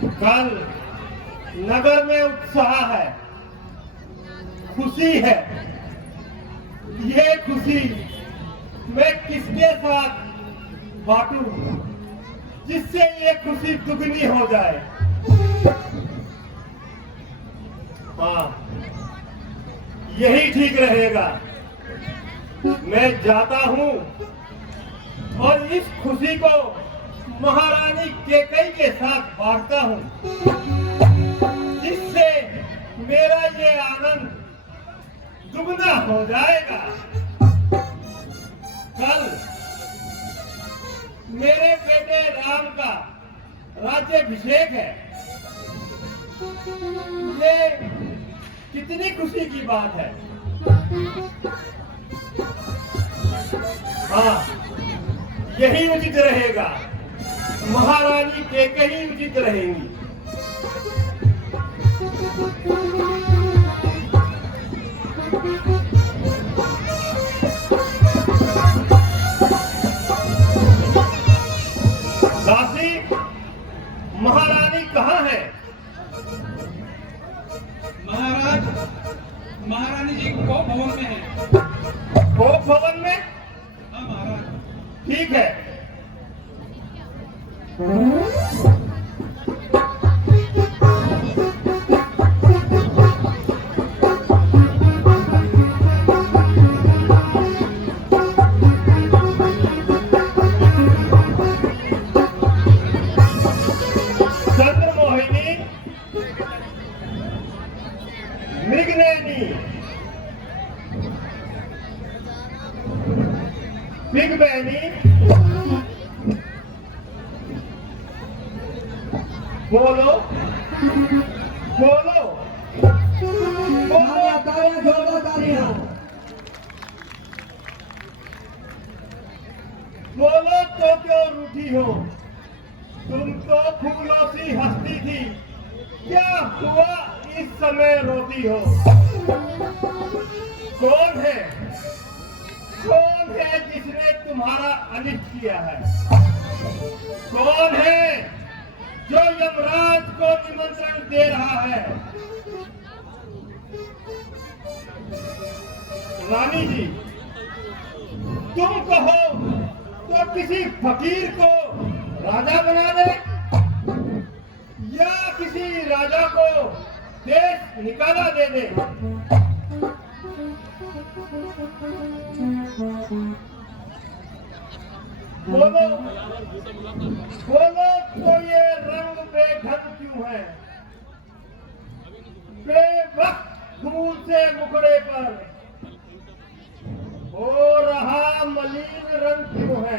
कल नगर में उत्साह है, खुशी है। ये खुशी मैं किसके साथ बांटूं जिससे ये खुशी दुगनी हो जाए। हाँ, यही ठीक रहेगा। मैं जाता हूं और इस खुशी को महारानी केकई के साथ बांटता हूं, जिससे मेरा ये आनंद दुगना हो जाएगा। कल मेरे बेटे राम का राज्याभिषेक है। ये कितनी खुशी की बात है। हाँ, यही उचित रहेगा। महारानी केकई उचित रहेंगी। दासी, महारानी कहाँ है? महाराज, महारानी जी को भवन में है। वो भवन में? हाँ महाराज। ठीक है। चंद्रमोहिनी, मृगनयनी, बिगबैनी, बोलो बोलो बोलो तो क्यों रूठी हो? तुम तो फूलों सी हंसती थी, क्या हुआ इस समय रोती हो? कौन है, कौन है जिसने तुम्हारा अनिष्ट किया है? कौन है जो यमराज को निमंत्रण दे रहा है? रानी जी, तुम कहो तो किसी फकीर को राजा बना दे, या किसी राजा को देश निकाला दे दे। बोलो बोलो तो ये रंग बेढंग क्यों है? बेवक्त फूल से मुखड़े पर हो रहा मलिन रंग क्यों है?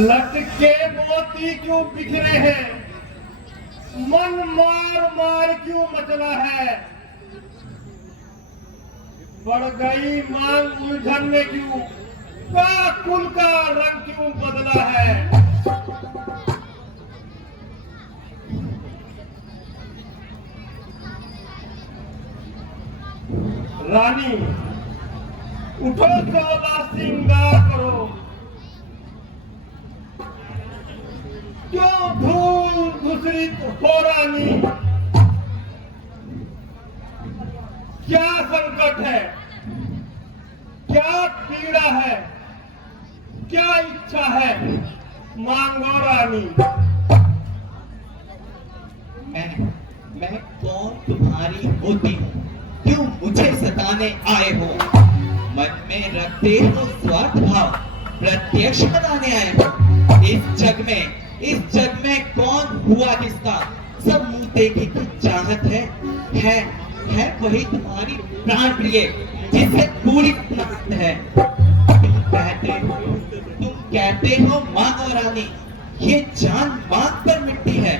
लटके मोती क्यों बिखरे हैं? मन मार मार क्यों मचला है? बढ़ गई मांग उलझन में क्यों? कुल का रंग क्यों बदला है? रानी, उठो, चौला श्रृंगार करो। क्यों धूल धूसरित हो रानी? क्या संकट है, क्या पीड़ा है, क्या इच्छा है? मांगो रानी। मैं कौन तुम्हारी होती हूँ? क्यों मुझे सताने आए हो? मन में रखते हो स्वार्थ भाव, प्रत्यक्ष बताने आए हो। इस जग में कौन हुआ किसका? सब मुंह देखने की चाहत है वही तुम्हारी प्राण प्रिय, जिसे पूरी नात है। तुम कहते हो मांगो रानी, ये जान मांग पर मिट्टी है।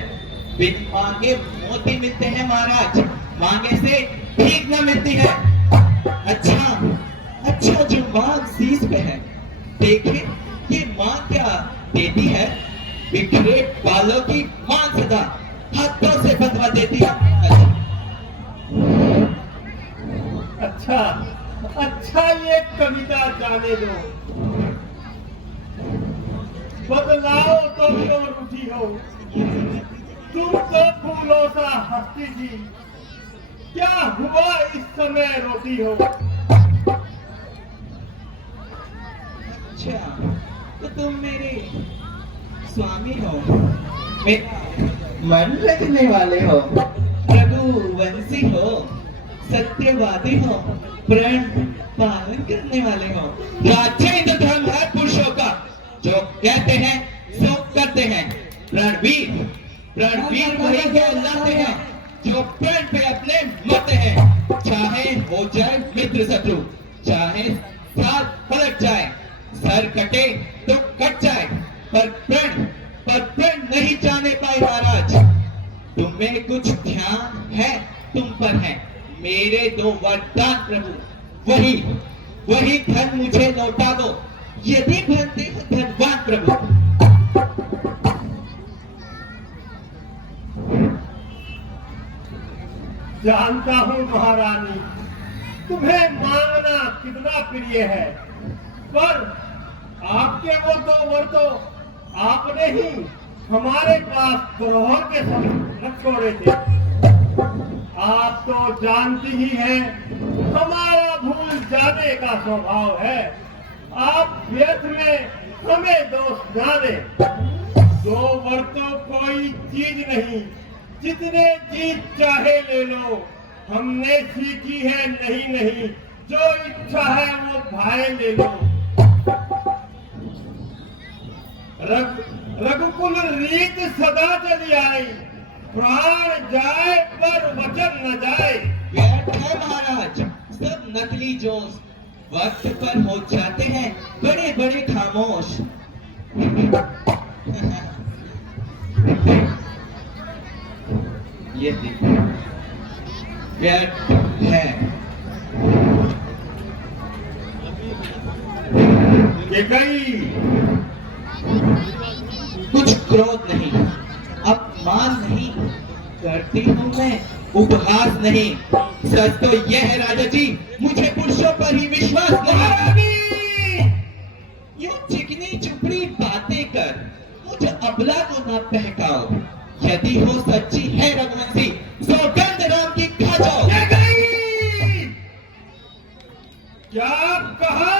बिन मांगे मोती मिलते हैं महाराज, मांगे से भीख न मिलती है। अच्छा जो मांग शीश पे है, देखे ये मां क्या देती है? बिखरे बालों की मां सदा हाथों से बंधवा देती है। अच्छा, अच्छा ये कविता जाने दो, बदलाओ तो क्यों रूठी हो, तुम तो फूलों सा हंसती थी, क्या हुआ इस समय रोती हो। अच्छा, तो तुम मेरे स्वामी हो, मेरा मन रखने वाले हो, रघुवंशी हो, सत्यवादी हो, प्रण पालन करने वाले हो। राज्य ही तो धर्म है पुरुषों का, जो कहते हैं सो करते हैं। रणवीर रणवीर वही कहलाते हैं जो प्रण पे अपने मत हैं। चाहे हो जाए मित्र शत्रु, चाहे साथ पलट जाए, सर कटे तो कट जाए, पर प्रण नहीं जाने पाए महाराज। तुम्हें कुछ ध्यान है, तुम पर है मेरे दो वरदान प्रभु, वही धन मुझे लौटा दो, यदि बनते हो धनवान प्रभु। जानता हूँ महारानी, तुम्हें मांगना कितना प्रिय है, पर आपके वो दो वर तो आपने ही हमारे पास धरोहर के समय रख छोड़े थे। आप तो जानती ही हैं, हमारा भूल जाने का स्वभाव है। आप व्यर्थ में हमें दोष ना दें। दो वर तो कोई चीज नहीं, जितने जी चाहे ले लो। हमने सीखी है नहीं, जो इच्छा है वो भाई ले लो। रघुकुल रीत सदा चली आई, प्राण जाए पर वचन न जाए। व्यर्थ है महाराज सब नकली जोश, वक्त पर हो जाते हैं बड़े बड़े खामोश। ये देखो व्यर्थ है। ये गई कुछ क्रोध नहीं, अपमान नहीं करती हूँ मैं, उपहास नहीं। सच तो यह है राजा जी, मुझे पुरुषों पर ही विश्वास नहीं। यूं चिकनी चुपड़ी बातें कर मुझे अबला को ना बहकाओ। यदि हो सच्ची है रघुवंशी, सौगंध राम की खा जाओ। ये गई। क्या कहा?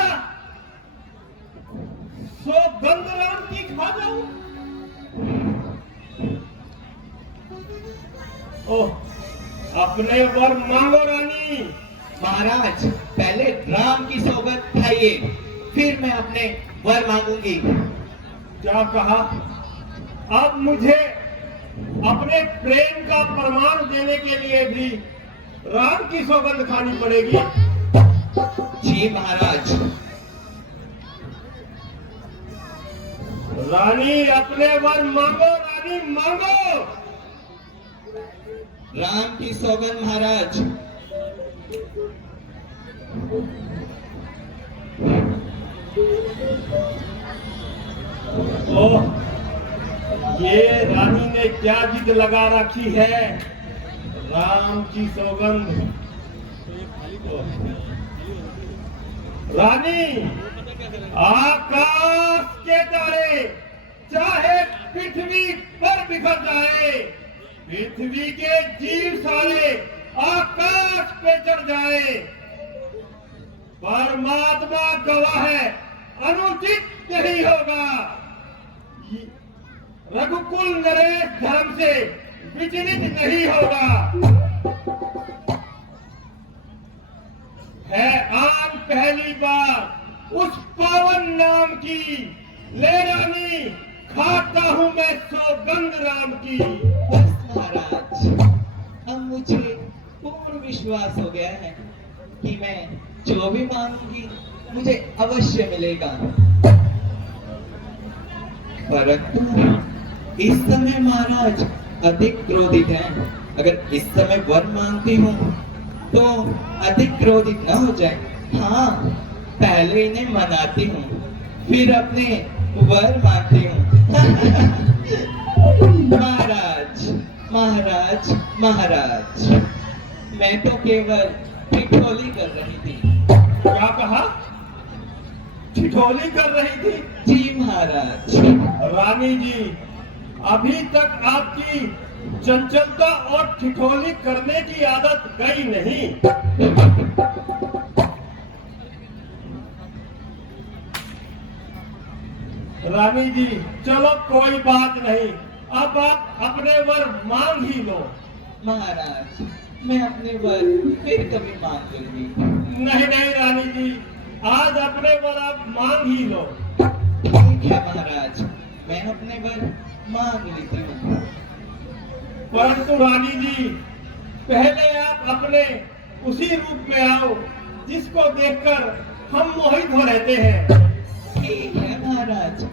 सौगंध राम की खा जाऊं? ओह, अपने वर मांगो रानी। महाराज पहले राम की सौगंध खाइए, फिर मैं अपने वर मांगूंगी। क्या कहा? अब मुझे अपने प्रेम का प्रमाण देने के लिए भी राम की सौगंध खानी पड़ेगी। जी महाराज। रानी अपने वर मांगो, रानी मांगो। राम की सौगंध महाराज। ओह, ये रानी ने क्या जिद लगा रखी है? राम की सौगंध। रानी, आकाश के तारे चाहे पृथ्वी पर बिखर जाए, पृथ्वी के जीव सारे आकाश पे चढ़ जाए, परमात्मा गवाह है, अनुचित नहीं होगा। रघुकुल नरेश धर्म से विचलित नहीं होगा। है आज पहली बार उस पावन नाम की, ले रानी खाता हूं मैं सौगंध राम की। बस महाराज, अब मुझे पूर्ण विश्वास हो गया है कि मैं जो भी मांगूंगी मुझे अवश्य मिलेगा। परंतु इस समय महाराज अधिक क्रोधित हैं। अगर इस समय वर मांगती हूँ तो अधिक क्रोधित न हो जाए। हाँ, पहले इन्हें मनाती हूँ, फिर अपने वर मांगती हूँ। महाराज महाराज महाराज, मैं तो केवल ठिठोली कर रही थी। क्या कहा? ठिठोली कर रही थी? जी महाराज। रानी जी, अभी तक आपकी चंचलता और ठिठोली करने की आदत गई नहीं। रानी जी, चलो कोई बात नहीं, अब आप अपने वर मांग ही लो। महाराज, मैं अपने वर फिर कभी मांग लूंगी। नहीं नहीं रानी जी, आज अपने वर आप मांग ही लो। ठीक है महाराज, मैं अपने वर मांग लेती हूँ। परंतु रानी जी, पहले आप अपने उसी रूप में आओ जिसको देखकर हम मोहित हो रहते हैं। ठीक है महाराज,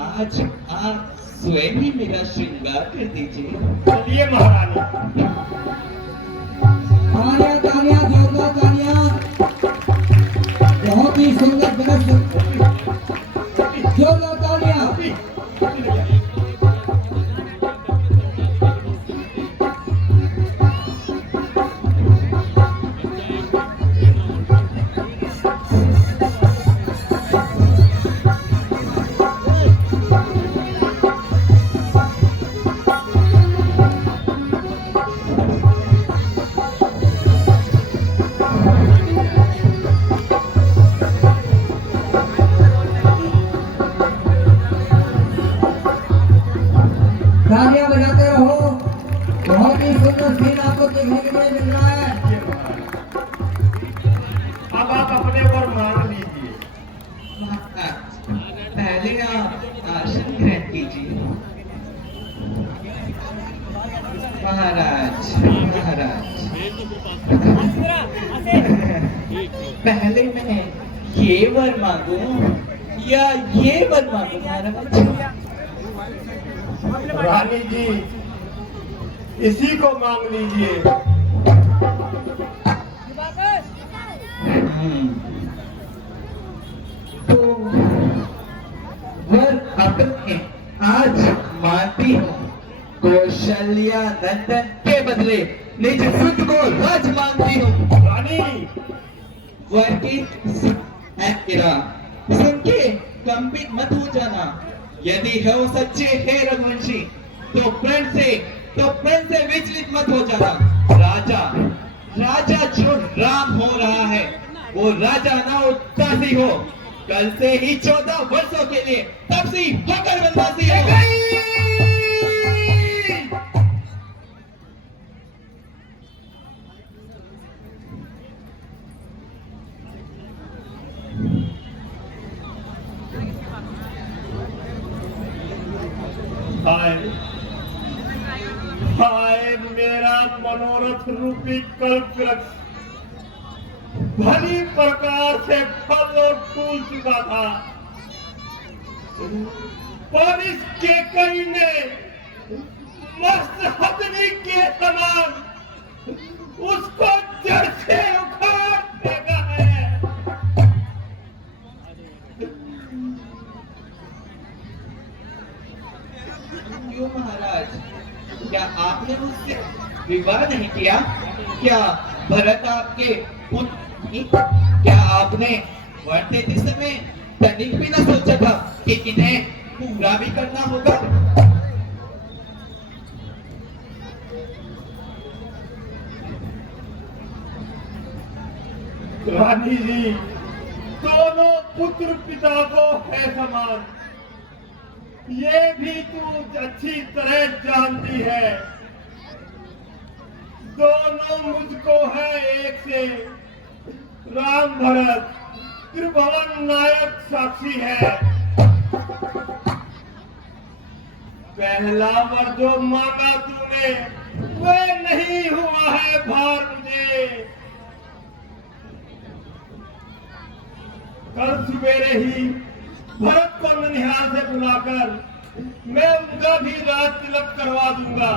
आज आप स्वयं ही मेरा श्रृंगार कर दीजिए। चलिए महारानी। तालियां तालियां जोरदार तालियां। बहुत ही सुंदर प्रदर्शन, जोरदार तालियां। तालियां बजाते रहो। बहुत ही सुंदर सीन आपको देखने के लिए मिल रहा है। अब आप अपने वर मांग लीजिए। महाराज, पहले आप आसन ग्रहण कीजिए। महाराज, महाराज, पहले मैं ये वर मांगू या ये वर मांगू महाराज? रानी जी, इसी को मांग लीजिए। तो वर अपने आज मानती हूँ। कौशल्या नंदन के बदले निज पुत्र को राज मानती हूँ। रानी, वर की मेरा सुन के कंपित मत हो जाना। यदि है वो सच्चे है रघुवंशी, तो प्रण से विचलित मत हो जाना। राजा जो राम हो रहा है, वो राजा ना उत्साही हो। कल से ही 14 वर्षों के लिए तपसी होकर वनवासी हो। हाय हाय, मेरा मनोरथ रूपी कल्प वृक्ष भली प्रकार से फल और फूल चुका था, पर इस केकई ने मस्त हथनी के समान उसको जड़ से उखाड़ फेंका है। क्यों महाराज, क्या आपने मुझसे विवाह नहीं किया? क्या भरत आपके पुत्र नहीं? क्या आपने वर देते समय तनिक भी न सोचा था कि इन्हें पूरा भी करना होगा? रानी जी, दोनों पुत्र पिता को है समान, ये भी तू अच्छी तरह जानती है। दोनों मुझको है एक से। राम भरत त्रिभुवन नायक साक्षी है। पहला वर जो मांगा तूने, वह नहीं हुआ है भार मुझे। कल सवेरे ही भरत को ननिहाल से बुलाकर मैं उनका भी राज तिलक करवा दूंगा।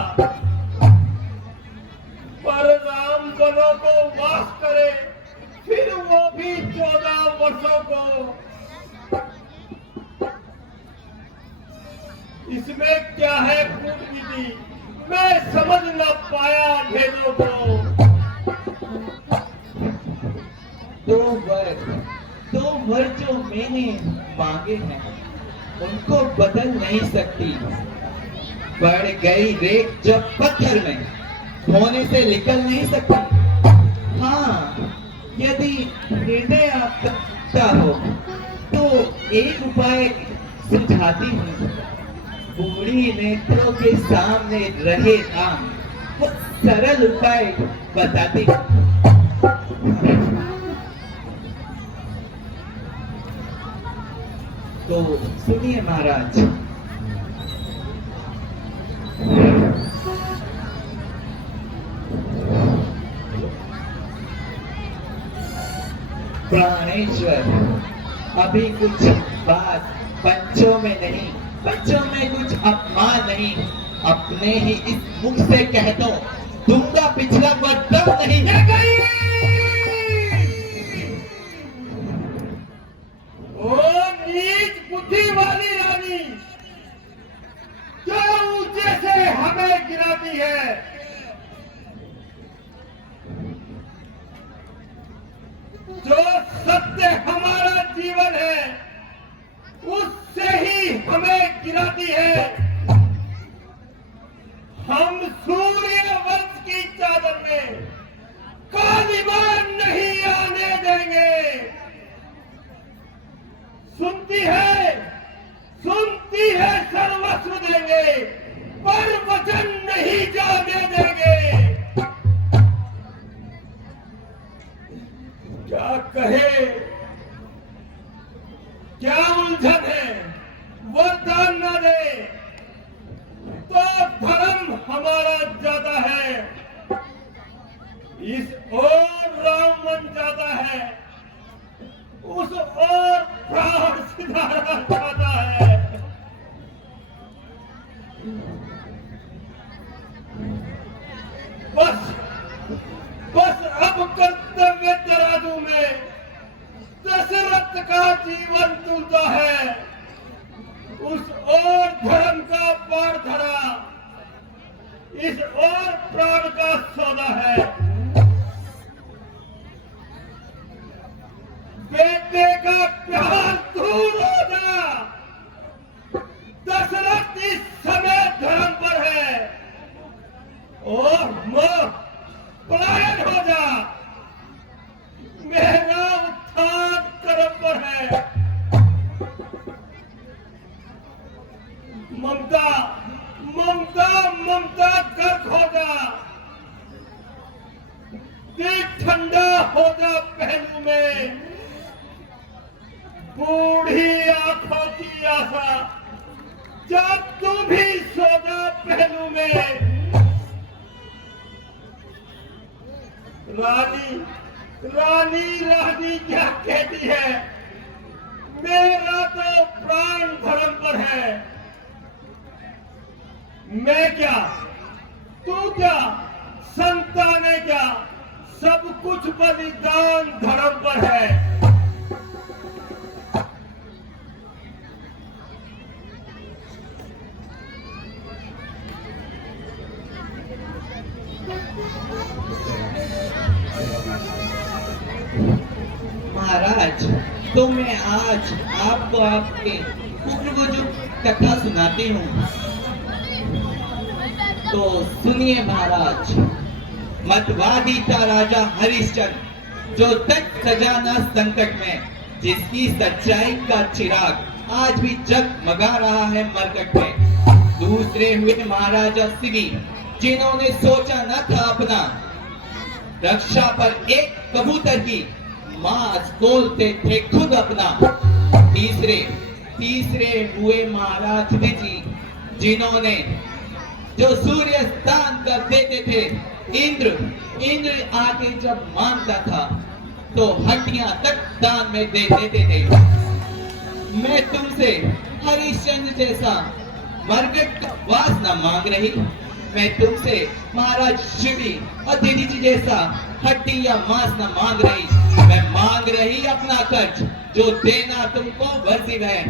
पर राम बनो को वास करे, फिर वो भी 14 वर्षों को। इसमें क्या है कूटनीति, मैं समझ न पाया भेदों को। दो वर जो मैंने मांगे हैं उनको बदल नहीं सकती। बढ़ गई रेत जब पत्थर में होने से निकल नहीं सकती। हाँ, यदि हृदय आपका हो तो एक उपाय सुझाती हूँ। बूढ़ी नेत्रों के सामने रहे राम, वो सरल उपाय बताती हूँ। तो सुनिए महाराज। प्राणेश्वर, अभी कुछ बात बच्चों में नहीं, बच्चों में कुछ अपमान नहीं, अपने ही इस मुख से कह दो, दूंगा पिछला बदम नहीं। ओ नीच बुद्धि वाली रानी, जो ऊंचे से हमें गिराती है, जो सत्य हमारा जीवन है उससे ही हमें गिराती है। हम सूर्य वंश की चादर में कालीमान नहीं आने देंगे। सुनती है सर्वस्व देंगे, पर वचन नहीं जाने देंगे। क्या कहे, क्या उलझन है, वरदान न दे तो धर्म हमारा जाता है, इस ओर राम बन जाता है, उस ओर प्राण सिधारा जाता है। बस अब कर्तव्य तराजू में दशरथ का जीवन तुलता है, उस ओर धर्म का पार धरा, इस ओर प्राण का सौदा है। बेटे का प्यार दूर हो जा, दशरथ इस समय धर्म पर है, और मोह पलायन हो जा, मेरा उत्थान कर्म पर है। ममता ममता ममता गर्क हो जा, दिल ठंडा हो जा पहलू में, बूढ़ी आंखों की आशा जब तू भी सो जा पहलू में। रानी क्या कहती है, मेरा तो प्राण धर्म पर है। मैं क्या, तू क्या, संतानें क्या, सब कुछ बलिदान धर्म पर है। महाराज, तो मैं आज आपको आपके पूर्वजों कथा सुनाती हूँ। तो सुनिए महाराज। मतवादी था राजा हरिश्चंद्र, जो तट सजाना संकट में, जिसकी सच्चाई का चिराग आज भी जगमगा रहा है मरकट में। दूसरे हुए महाराजा सिवी, जिन्होंने सोचा न था अपना, रक्षा पर एक कबूतर की मांस खोलते थे खुद अपना। तीसरे हुए महाराज जी, जिन्होंने जो सूर्य स्नान कर देते थे। इंद्र आके जब मांगता था तो हड्डियां तक दान में दे देते थे। मैं तुमसे हरिश्चंद्र जैसा मरकट का वास न मांग रही, मैं तुमसे महाराज शिवी और दीदी जी जैसा हड्डी या मांस न मांग रही। मैं मांग रही अपना कर्ज, जो देना तुमको वाजिब है।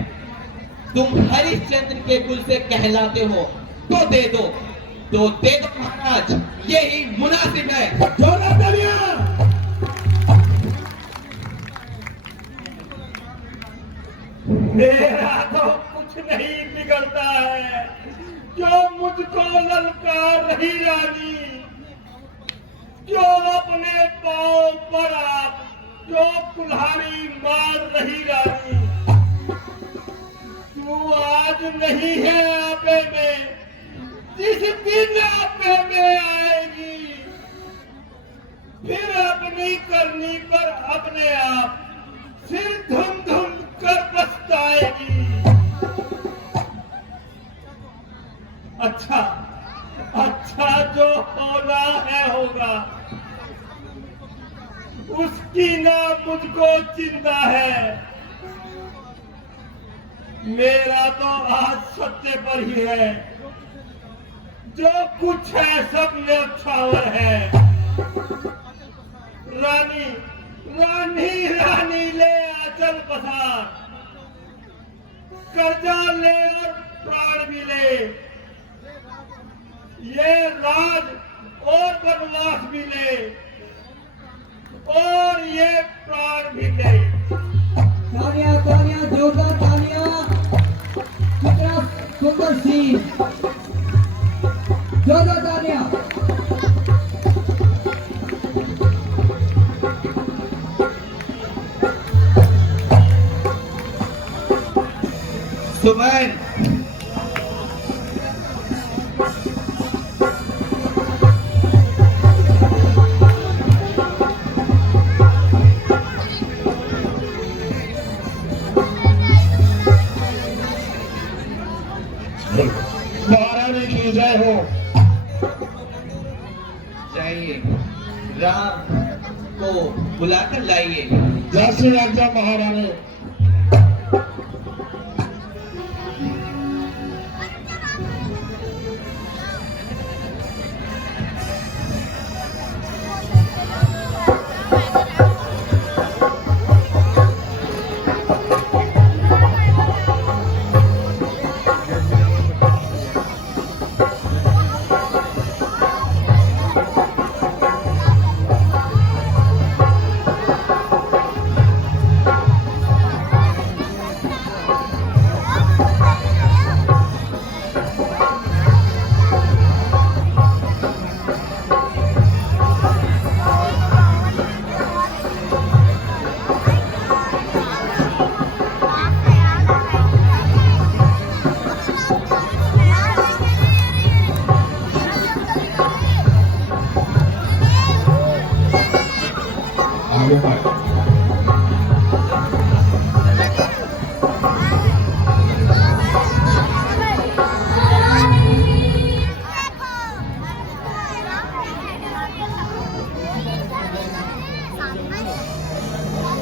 तुम हरिश्चंद्र के कुल से कहलाते हो तो दे दो महाराज, यही मुनासिब है। मेरा तो कुछ नहीं बिगड़ता है, जो मुझको ललकार रही रानी, जो अपने पांव पर आप जो कुल्हाड़ी मार रही रानी। तू आज नहीं है आपे में, जिस दिन आपे में आएगी, फिर अपनी करनी पर अपने आप सिर धुम धुम कर पछताएगी। अच्छा अच्छा, जो होना है होगा, उसकी ना मुझको चिंता है। मेरा तो आज सत्य पर ही है, जो कुछ है सब न्यौछावर है। रानी रानी रानी ले अचल पसार, कर्जा ले और प्राण भी ले, ये राज और वनवास भी ले और ये प्राण भी ले। तालियां तालियां जोरदार तालियां। कितना सुंदर सीन, जोरदार तालियां। सुमन, महारानी की जय हो। जाइए, राम को बुलाकर लाइए। जैसे आज्ञा महारानी।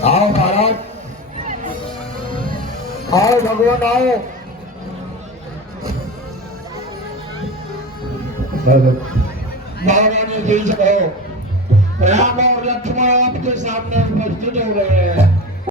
आओ महाराज, आओ भगवान आओ। महारानी जी हो, राम और लक्ष्मण आपके सामने उपस्थित हो रहे हैं।